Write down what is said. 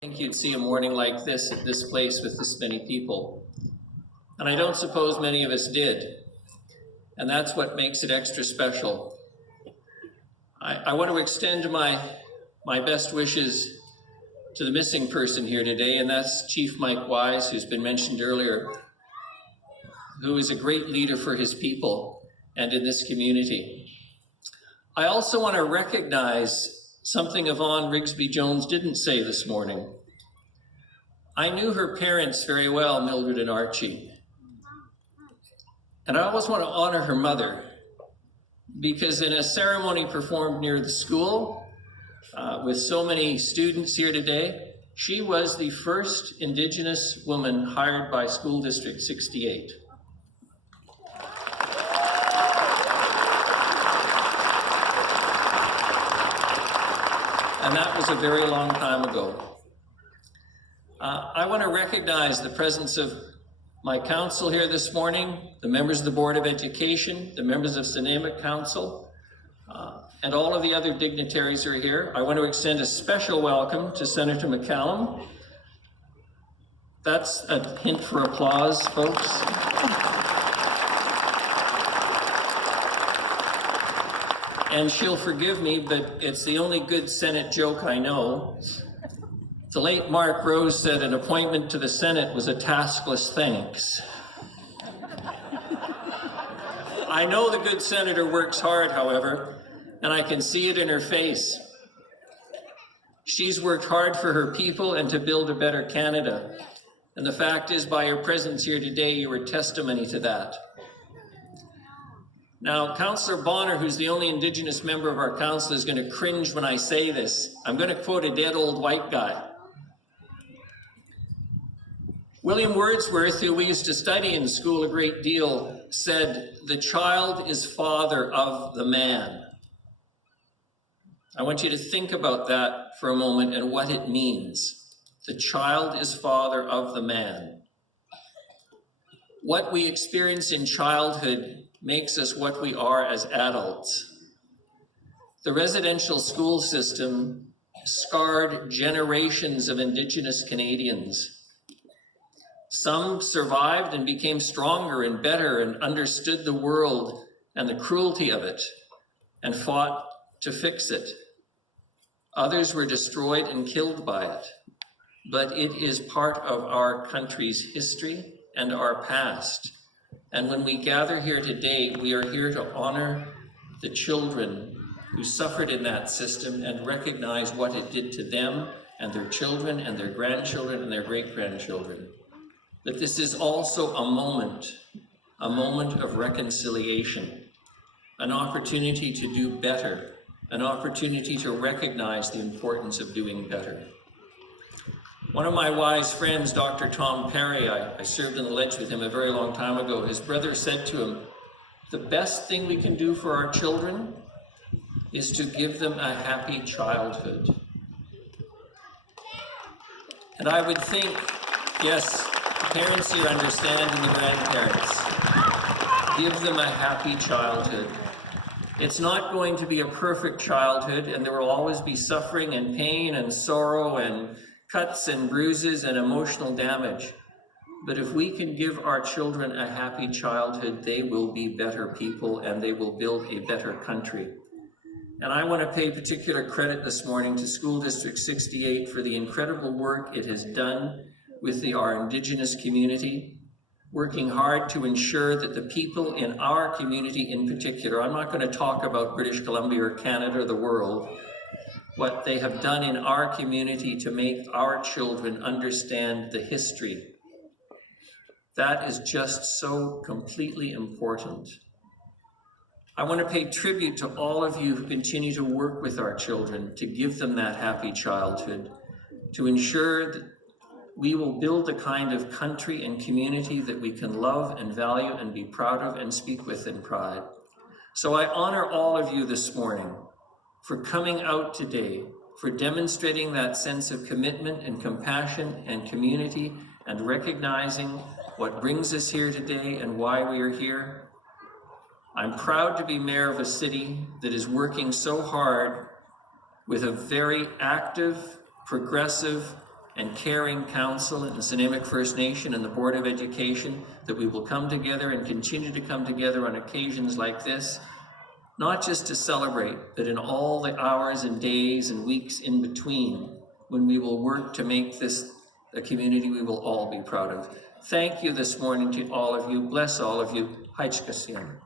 Think you'd see a morning like this at this place with this many people. And I don't suppose many of us did. And that's what makes it extra special. I want to extend my best wishes to the missing person here today, and that's Chief Mike Wise, who's been mentioned earlier, who is a great leader for his people and in this community. I also want to recognize something Yvonne Rigsby Jones didn't say this morning. I knew her parents very well, Mildred and Archie. And I always want to honor her mother, because in a ceremony performed near the school, with so many students here today, she was the first Indigenous woman hired by School District 68. And that was a very long time ago. I want to recognize the presence of my council here this morning, the members of the Board of Education, the members of Snuneymuxw Council, and all of the other dignitaries who are here. I want to extend a special welcome to Senator McCallum. That's a hint for applause, folks. And she'll forgive me, but it's the only good Senate joke I know. The late Mark Rose said an appointment to the Senate was a taskless thanks. I know the good senator works hard, however, and I can see it in her face. She's worked hard for her people and to build a better Canada. And the fact is, by your presence here today, you were testimony to that. Now, Councillor Bonner, who's the only Indigenous member of our council, is going to cringe when I say this. I'm going to quote a dead old white guy. William Wordsworth, who we used to study in school a great deal, said, "The child is father of the man." I want you to think about that for a moment and what it means. The child is father of the man. What we experience in childhood makes us what we are as adults. The residential school system scarred generations of Indigenous Canadians. Some survived and became stronger and better and understood the world and the cruelty of it and fought to fix it. Others were destroyed and killed by it. But it is part of our country's history and our past. And when we gather here today, we are here to honor the children who suffered in that system and recognize what it did to them and their children and their grandchildren and their great-grandchildren. But this is also a moment of reconciliation, an opportunity to do better, an opportunity to recognize the importance of doing better. One of my wise friends, Dr. Tom Perry, I served in the Ledge with him a very long time ago. His brother said to him, "The best thing we can do for our children is to give them a happy childhood." And I would think, yes, parents here understand, and the grandparents, give them a happy childhood. It's not going to be a perfect childhood, and there will always be suffering and pain and sorrow and cuts and bruises and emotional damage. But if we can give our children a happy childhood, they will be better people and they will build a better country. And I want to pay particular credit this morning to School District 68 for the incredible work it has done with our Indigenous community, working hard to ensure that the people in our community in particular, I'm not going to talk about British Columbia or Canada or the world, what they have done in our community to make our children understand the history. That is just so completely important. I want to pay tribute to all of you who continue to work with our children to give them that happy childhood, to ensure that we will build the kind of country and community that we can love and value and be proud of and speak with in pride. So I honor all of you this morning for coming out today, for demonstrating that sense of commitment and compassion and community and recognizing what brings us here today and why we are here. I'm proud to be mayor of a city that is working so hard with a very active, progressive, and caring council in the Snuneymuxw First Nation and the Board of Education, that we will come together and continue to come together on occasions like this, not just to celebrate, but in all the hours and days and weeks in between, when we will work to make this a community we will all be proud of. Thank you this morning to all of you. Bless all of you. Haichkasian.